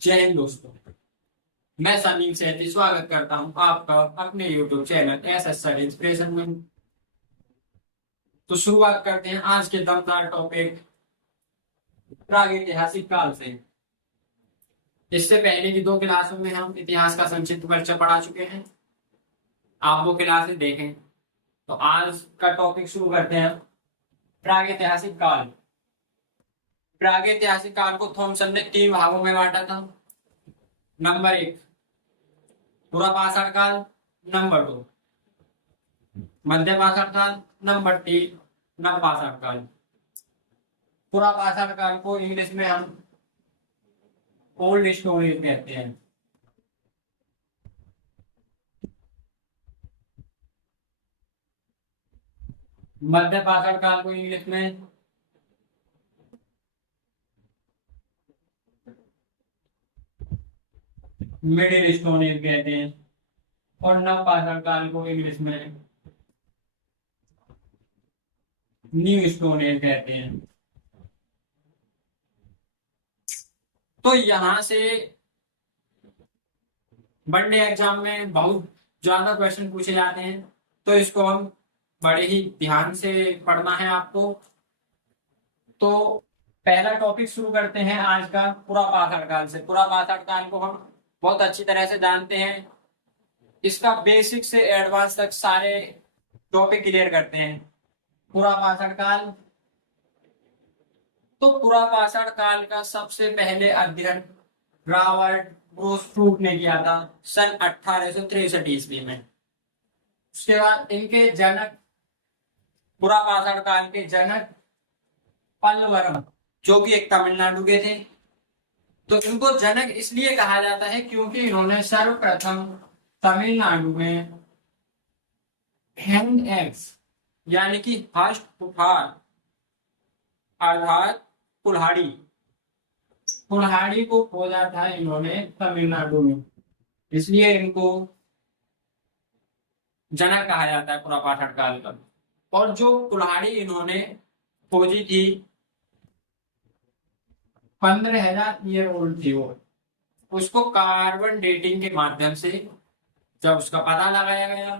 जय हिंद दोस्तों। मैं सलीम सेठी स्वागत करता हूं आपका अपने YouTube channel S study inspiration में। तो शुरुआत करते हैं आज के दमदार टॉपिक प्रागैतिहासिक काल से। इससे पहले की दो क्लासों में हम इतिहास का संक्षिप्त परिचय पढ़ा चुके हैं, आप वो क्लासें देखें। तो आज का टॉपिक शुरू करते हैं प्रागैतिहासिक काल। प्रागैतिहासिक काल को थॉमसन ने 3 भागों में बांटा था। नंबर 1 पूरा पाषाण काल, नंबर 2 मध्य पाषाण काल, नंबर 3 नव पाषाण काल। पूरा पाषाण काल को इंग्लिश में हम ओल्ड स्टोरेज कहते हैं। मध्य पाषाण काल को इंग्लिश में मिडिल स्टोन एज कहते हैं और नव पाषाण काल को इंग्लिश में न्यू स्टोन एज कहते हैं। तो यहां से वनडे एग्जाम में बहुत ज्यादा क्वेश्चन पूछे जाते हैं, तो इसको हम बड़े ही ध्यान से पढ़ना है आपको। तो पहला टॉपिक शुरू करते हैं आज का पूरा पाषाण काल से। पूरा पाषाण काल को हम बहुत अच्छी तरह से जानते हैं, इसका बेसिक से एडवांस तक सारे टॉपिक क्लियर करते हैं। पूरा पाषाण काल, तो पूरा पाषाण काल का सबसे पहले अध्ययन रॉबर्ट ब्रूस ने किया था सन 1863 ईस्वी में। उसके बाद इनके जनक, पूरा पाषाण काल के जनक पल्लवरम, जो कि एक तमिलनाडु के थे। तो इनको जनक इसलिए कहा जाता है क्योंकि इन्होंने सर्वप्रथम तमिलनाडु में हैंड एक्स यानी कि हस्त कुठार अर्थात कुल्हाड़ी कुल्हाड़ी को खोजा था इन्होंने तमिलनाडु में, इसलिए इनको जनक कहा जाता है पूरा पाषाण काल का। और जो कुल्हाड़ी इन्होंने खोजी थी 15,000 ईयर ओल्ड थी वो। उसको कार्बन डेटिंग के माध्यम से जब उसका पता लगाया गया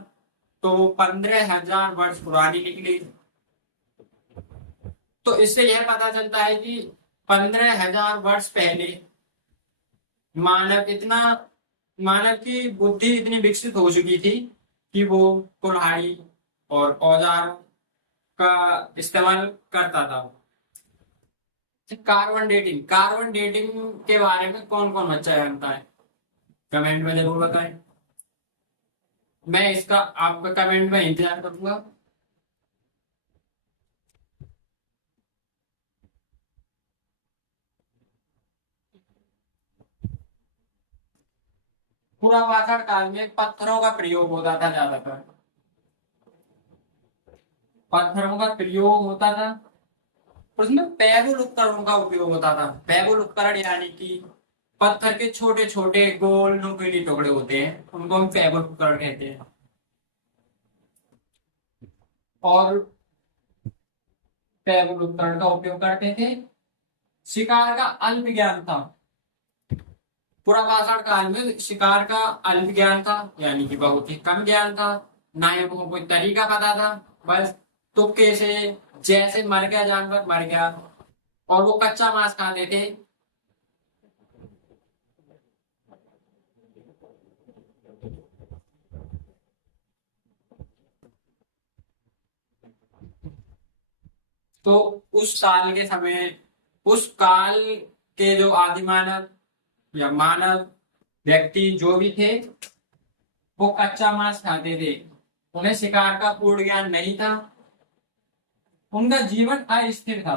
तो वो 15,000 वर्ष पुरानी निकली। तो इससे यह पता चलता है कि 15,000 वर्ष पहले मानव की बुद्धि इतनी विकसित हो चुकी थी कि वो कुल्हाड़ी और औजारों का इस्तेमाल करता था। कार्बन डेटिंग के बारे में कौन कौन बच्चा जानता है, कमेंट में जरूर बताएं। मैं इसका आपका कमेंट में इंतजार करूंगा। पूरा पाषाण काल में पत्थरों का प्रयोग होता था, ज्यादातर पत्थरों का प्रयोग होता था। उसमें पेबल उपकरणों का उपयोग होता था। पेबल उपकरण यानी कि पत्थर के छोटे छोटे गोल नुकीले टुकड़े होते हैं, उनको हम पेबल उपकरण कहते हैं। और पेबल उपकरण का उपयोग करते थे। शिकार का अल्प ज्ञान था। पूरा पाषाण काल में शिकार का अल्प ज्ञान था, यानी कि बहुत ही कम ज्ञान था। ना ही उनको कोई तरीका पता था, बस तुक्के से जैसे मर गया जानवर मर गया, और वो कच्चा मांस खाते थे। तो उस काल के जो आदि मानव या मानव व्यक्ति जो भी थे, वो कच्चा मांस खाते थे। उन्हें शिकार का पूर्ण ज्ञान नहीं था। उनका जीवन अस्थिर था।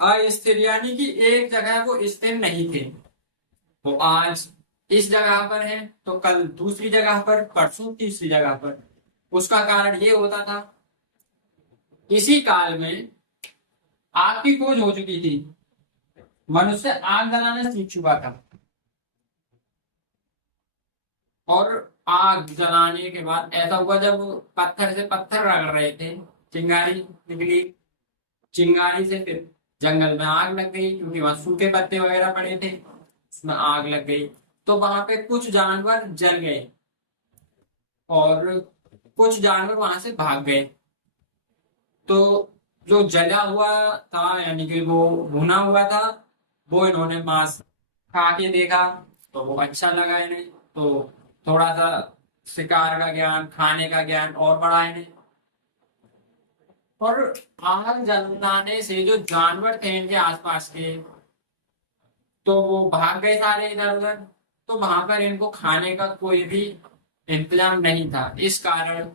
अस्थिर यानी कि एक जगह वो स्थिर नहीं थे। वो आज इस जगह पर है तो कल दूसरी जगह पर, परसों तीसरी जगह पर। उसका कारण ये होता था, इसी काल में आग की खोज हो चुकी थी। मनुष्य आग जलाना सीख चुका था, और आग जलाने के बाद ऐसा हुआ जब पत्थर से पत्थर रगड़ रहे थे, चिंगारी निकली। चिंगारी से फिर जंगल में आग लग गई क्योंकि वहां सूखे पत्ते वगैरह पड़े थे, उसमें आग लग गई। तो वहां पे कुछ जानवर जल गए और कुछ जानवर वहां से भाग गए। तो जो जला हुआ था यानी कि वो भुना हुआ था, वो इन्होंने मांस खा के देखा तो वो अच्छा लगा इन्हें। तो थोड़ा सा शिकार का ज्ञान, खाने का ज्ञान और बढ़ा इन्हें। और आग जलाने से जो जानवर थे इनके आसपास के, तो वो भाग गए सारे इधर उधर। तो वहां पर इनको खाने का कोई भी इंतजाम नहीं था, इस कारण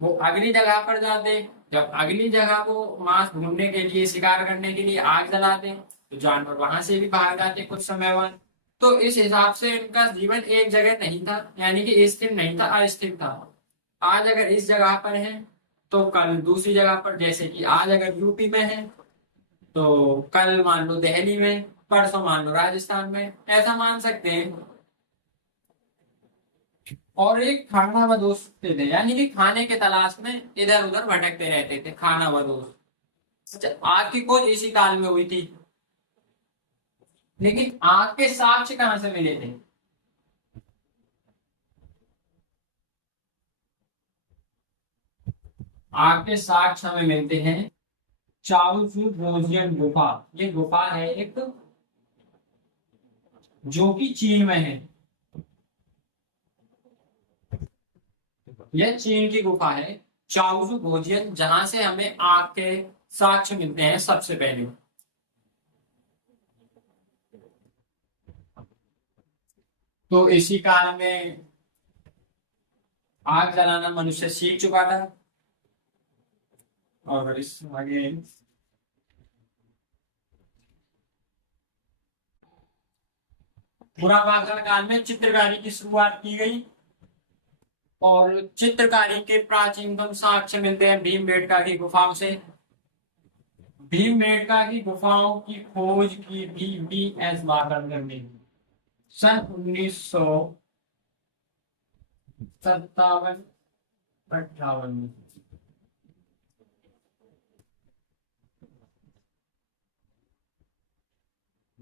वो अगली जगह पर जाते। जब अगली जगह वो मांस ढूंढने के लिए, शिकार करने के लिए आग जलाते, तो जानवर वहां से भी भाग जाते कुछ समय बाद। तो इस हिसाब से इनका जीवन एक जगह नहीं था, यानी कि स्थिर नहीं था, अस्थिर था। आज अगर इस जगह पर है तो कल दूसरी जगह पर, जैसे कि आज अगर यूपी में है तो कल मान लो दिल्ली में, परसों मान लो राजस्थान में, ऐसा मान सकते हैं। और एक खाना बदोश थे, यानी कि खाने के तलाश में इधर उधर भटकते रहते थे, खाना बदोश। अच्छा, आग की खोज इसी काल में हुई थी, लेकिन आग के साक्ष्य कहाँ से मिले थे? आग के साक्ष्य हमें मिलते हैं चाओसू जोजियन गुफा। ये गुफा है एक, जो कि चीन में है। यह चीन की गुफा है चाओसू भोजियन, जहां से हमें आग के साक्ष्य मिलते हैं सबसे पहले। तो इसी काल में आग जलाना मनुष्य सीख चुका था। और इस आगे पुरापाषाण काल में चित्रकारी की शुरुआत की गई। और चित्रकारी के प्राचीनतम साक्ष्य मिलते हैं भीमबेटका की गुफाओं से। भीमबेटका की गुफाओं की खोज की भी BS बाकरकर ने सन 1957-58 में।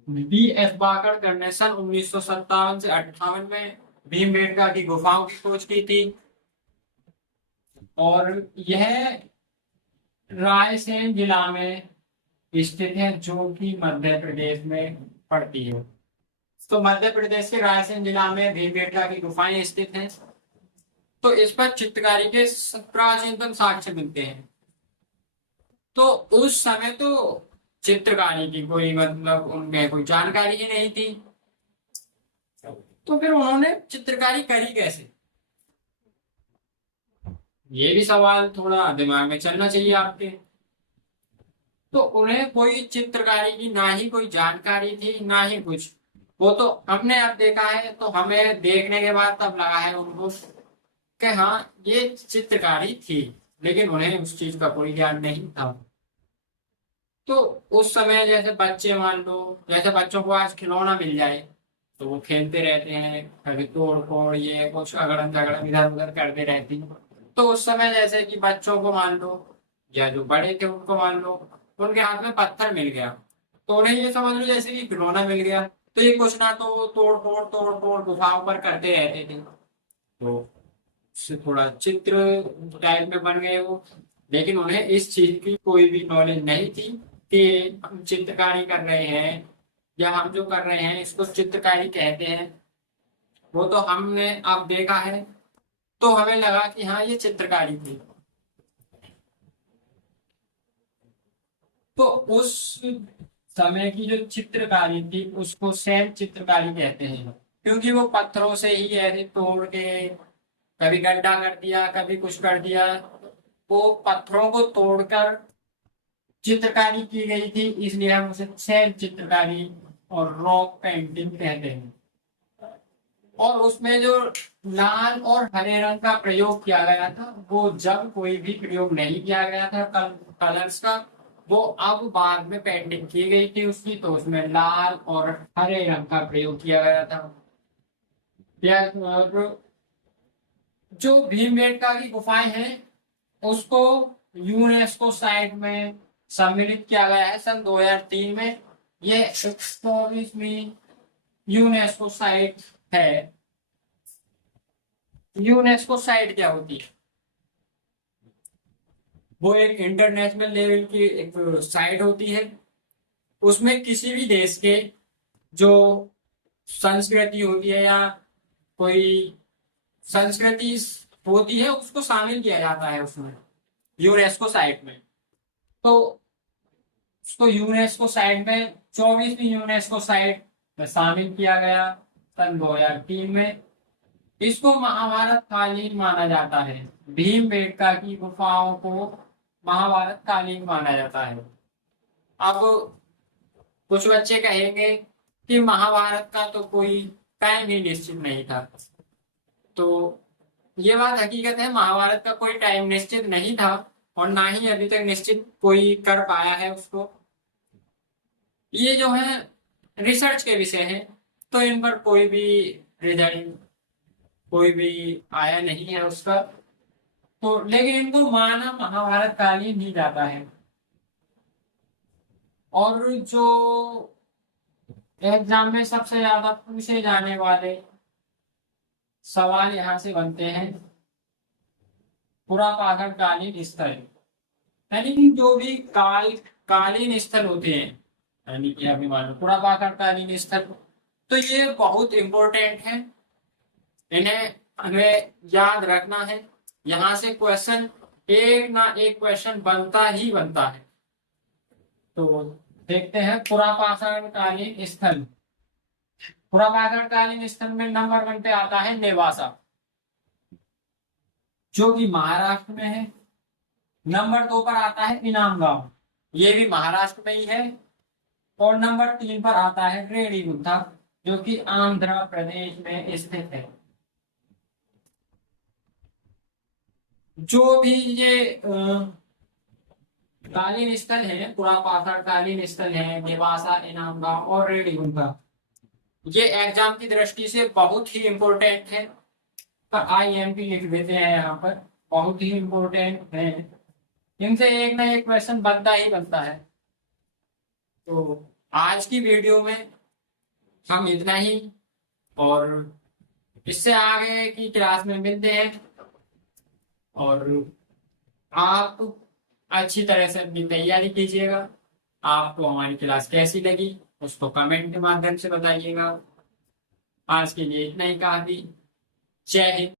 BS बाकरकर ने सन 1957 से 58 में भीमबेटका की गुफाओं की खोज की थी। और यह रायसेन जिला में स्थित है, जो कि मध्य प्रदेश में पड़ती है। तो मध्य प्रदेश के रायसेन जिला में भीमबेटका की गुफाएं स्थित हैं। तो इस पर चित्रकारी के प्राचीनतम साक्ष्य मिलते हैं। तो उस समय तो चित्रकारी की कोई मतलब उनमें कोई जानकारी ही नहीं थी, तो फिर उन्होंने चित्रकारी करी कैसे? ये भी सवाल थोड़ा दिमाग में चलना चाहिए आपके। तो उन्हें कोई चित्रकारी की ना ही कोई जानकारी थी ना ही कुछ। वो तो हमने अब देखा है, तो हमें देखने के बाद तब लगा है उनको कि हाँ ये चित्रकारी थी, लेकिन उन्हें उस चीज का कोई ज्ञान नहीं था। तो उस समय जैसे बच्चे मान लो, जैसे बच्चों को आज खिलौना मिल जाए तो वो खेलते रहते हैं, कभी तोड़ फोड़ ये कुछ अगड़म झगड़म इधर उधर करते रहते हैं। तो उस समय जैसे कि बच्चों को मान लो, या जो बड़े थे उनको मान लो, उनके हाथ में पत्थर मिल गया, तो उन्हें ये समझ लो जैसे कि खिलौना मिल गया। तो ये कुछ ना तो वो तोड़ फोड़ गुफाओं पर करते रहते थे। तो उससे थोड़ा चित्र टाइप में बन गए वो। लेकिन उन्हें इस चीज की कोई भी नॉलेज नहीं थी कि हम चित्रकारी कर रहे हैं, या हम जो कर रहे हैं इसको चित्रकारी कहते हैं। वो तो हमने अब देखा है, तो हमें लगा कि हाँ ये चित्रकारी थी। तो उस समय की जो चित्रकारी थी उसको शैल चित्रकारी कहते हैं, क्योंकि वो पत्थरों से ही ऐसे तोड़ के कभी गड्ढा कर दिया, कभी कुछ कर दिया। वो पत्थरों को तोड़कर चित्रकारी की गई थी, इसलिए हम उसे शैल चित्रकारी और रॉक पेंटिंग कहते हैं। और उसमें जो लाल और हरे रंग का प्रयोग किया गया था, वो जब कोई भी प्रयोग नहीं किया गया था कलर्स का, वो अब बाद में पेंटिंग की गई थी उसकी, तो उसमें लाल और हरे रंग का प्रयोग किया गया था। और जो भीमबेटका की गुफाएं हैं उसको यूनेस्को साइट में सम्मिलित किया गया है सन 2003 में। ये 124वीं यूनेस्को साइट है। यूनेस्को साइट क्या होती है? वो एक इंटरनेशनल लेवल की एक साइट होती है। उसमें किसी भी देश के जो संस्कृति होती है या कोई संस्कृति होती है उसको शामिल किया जाता है उसमें, यूनेस्को साइट में। तो उसको यूनेस्को साइट में 24वीं यूनेस्को साइट में शामिल किया गया सन 2003 में। इसको महाभारत कालीन माना जाता है। भीमबेटका की गुफाओं को महाभारत कालीन माना जाता है। अब कुछ बच्चे कहेंगे कि महाभारत का तो कोई टाइम ही निश्चित नहीं था। तो ये बात हकीकत है, महाभारत का कोई टाइम निश्चित नहीं था और ना ही अभी तक निश्चित कोई कर पाया है उसको। ये जो है रिसर्च के विषय है, तो इन पर कोई भी रिजल्ट कोई भी आया नहीं है उसका। तो लेकिन इनको माना महाभारत कालीन ही जाता है। और जो एग्जाम में सबसे ज्यादा पूछे जाने वाले सवाल यहाँ से बनते हैं, पुरापाषाण कालीन स्थल, यानी कि जो भी कालीन स्थल होते हैं, यानी कि अभी मान लो पुरापाषाण कालीन स्थल, तो ये बहुत इंपॉर्टेंट है। इन्हें हमें याद रखना है। यहाँ से क्वेश्चन एक ना एक क्वेश्चन बनता ही बनता है। तो देखते हैं पुरापाषाण कालीन स्थल। पुरापाषाण कालीन स्थल में नंबर 1 पे आता है नेवासा, जो कि महाराष्ट्र में है। नंबर 2 पर आता है इनाम गांव, ये भी महाराष्ट्र में ही है। और नंबर 3 पर आता है रेणीगुंटा, जो कि आंध्र प्रदेश में स्थित है। जो भी ये कालीन स्थल है, पुरापाषाण कालीन स्थल है, नेवासा, इनाम गांव और रेणीगुंटा, ये एग्जाम की दृष्टि से बहुत ही इंपॉर्टेंट है। पर IMP लिख देते हैं यहाँ पर, बहुत ही इंपॉर्टेंट है। इनसे एक ना एक क्वेश्चन बनता ही बनता है। तो आज की वीडियो में हम इतना ही, और इससे आगे की क्लास में मिलते हैं। और आप अच्छी तरह से अपनी तैयारी कीजिएगा। आपको हमारी क्लास कैसी लगी उसको कमेंट के माध्यम से बताइएगा। आज के लिए इतना ही काफी। जय हिंद।